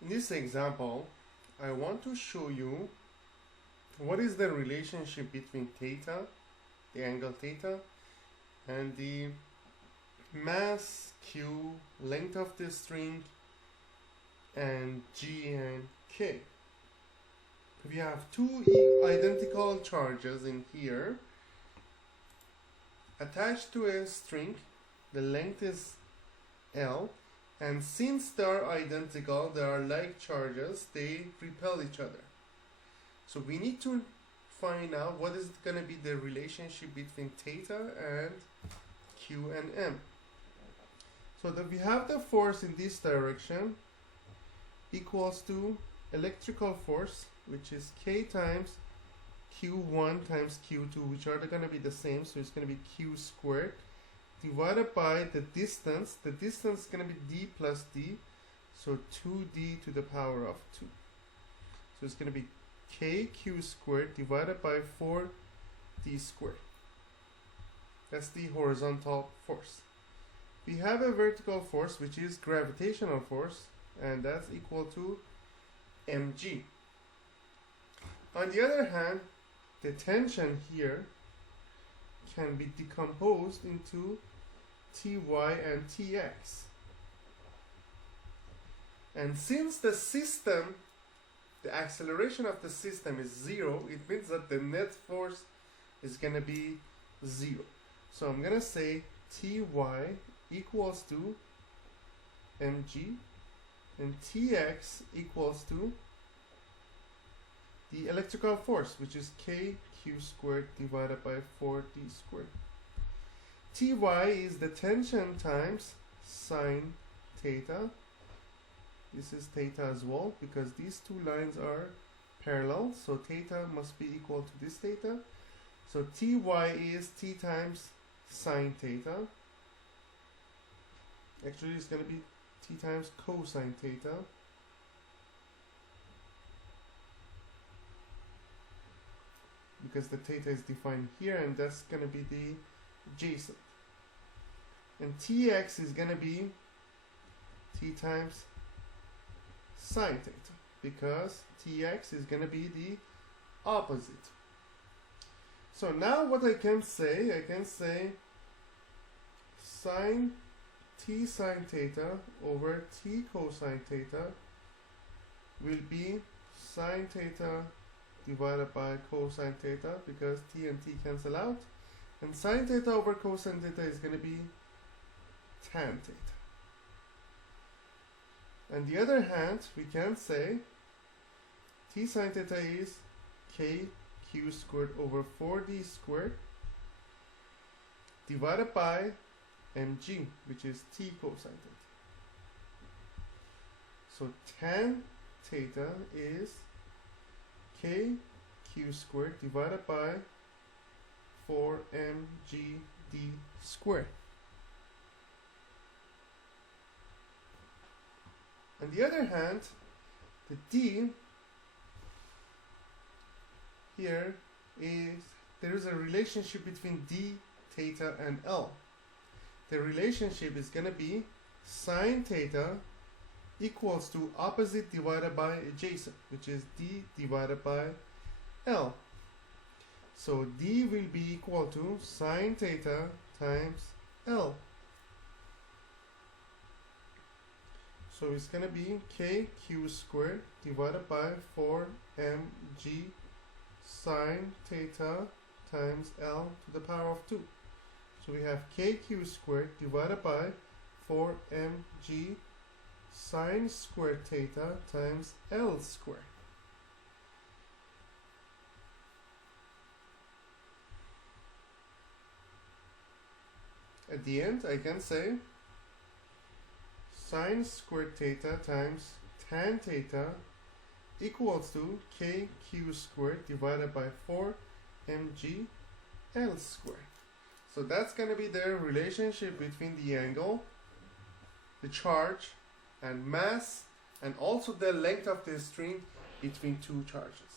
In this example, I want to show you what is the relationship between theta, the angle theta, and the mass q, length of the string, and g and k. We have two identical charges in here attached to a string. The length is L, and since they are identical, they are like charges, they repel each other. So we need to find out what is going to be the relationship between theta and q and m. So that we have the force in this direction equals to electrical force, which is k times q1 times q2, which are going to be the same, so it's going to be q squared, divided by the distance. The distance is going to be d plus d, so 2d to the power of 2. So it's going to be kq squared divided by 4d squared. That's the horizontal force. We have a vertical force, which is gravitational force, and that's equal to mg. On the other hand, the tension here can be decomposed into Ty and Tx. And since the system, the acceleration of the system is 0, it means that the net force is going to be 0. So I'm going to say Ty equals to mg, and Tx equals to the electrical force, which is kq squared divided by 4d squared. Ty is the tension times sine theta. This is theta as well, because these two lines are parallel, so theta must be equal to this theta. So Ty is t times sine theta. Actually, it's going to be t times cosine theta. Because the theta is defined here, and that's going to be the adjacent. And Tx is going to be t times sine theta, because Tx is going to be the opposite. So now what I can say sine t sine theta over t cosine theta will be sine theta divided by cosine theta, because t and t cancel out, and sine theta over cosine theta is going to be tan theta. On the other hand, we can say t sine theta is kq squared over 4d squared divided by mg, which is t cosine theta. So tan theta is kq squared divided by 4mgd squared. On the other hand, the d here is, there is a relationship between d, theta, and L. The relationship is going to be sine theta equals to opposite divided by adjacent, which is d divided by L. So d will be equal to sine theta times L. So it's going to be kq squared divided by 4mg sine theta times L to the power of 2. So we have kq squared divided by 4mg sine squared theta times L squared. At the end, I can say sine squared theta times tan theta equals to kq squared divided by 4mg L squared. So that's going to be the relationship between the angle, the charge, and mass, and also the length of the string between two charges.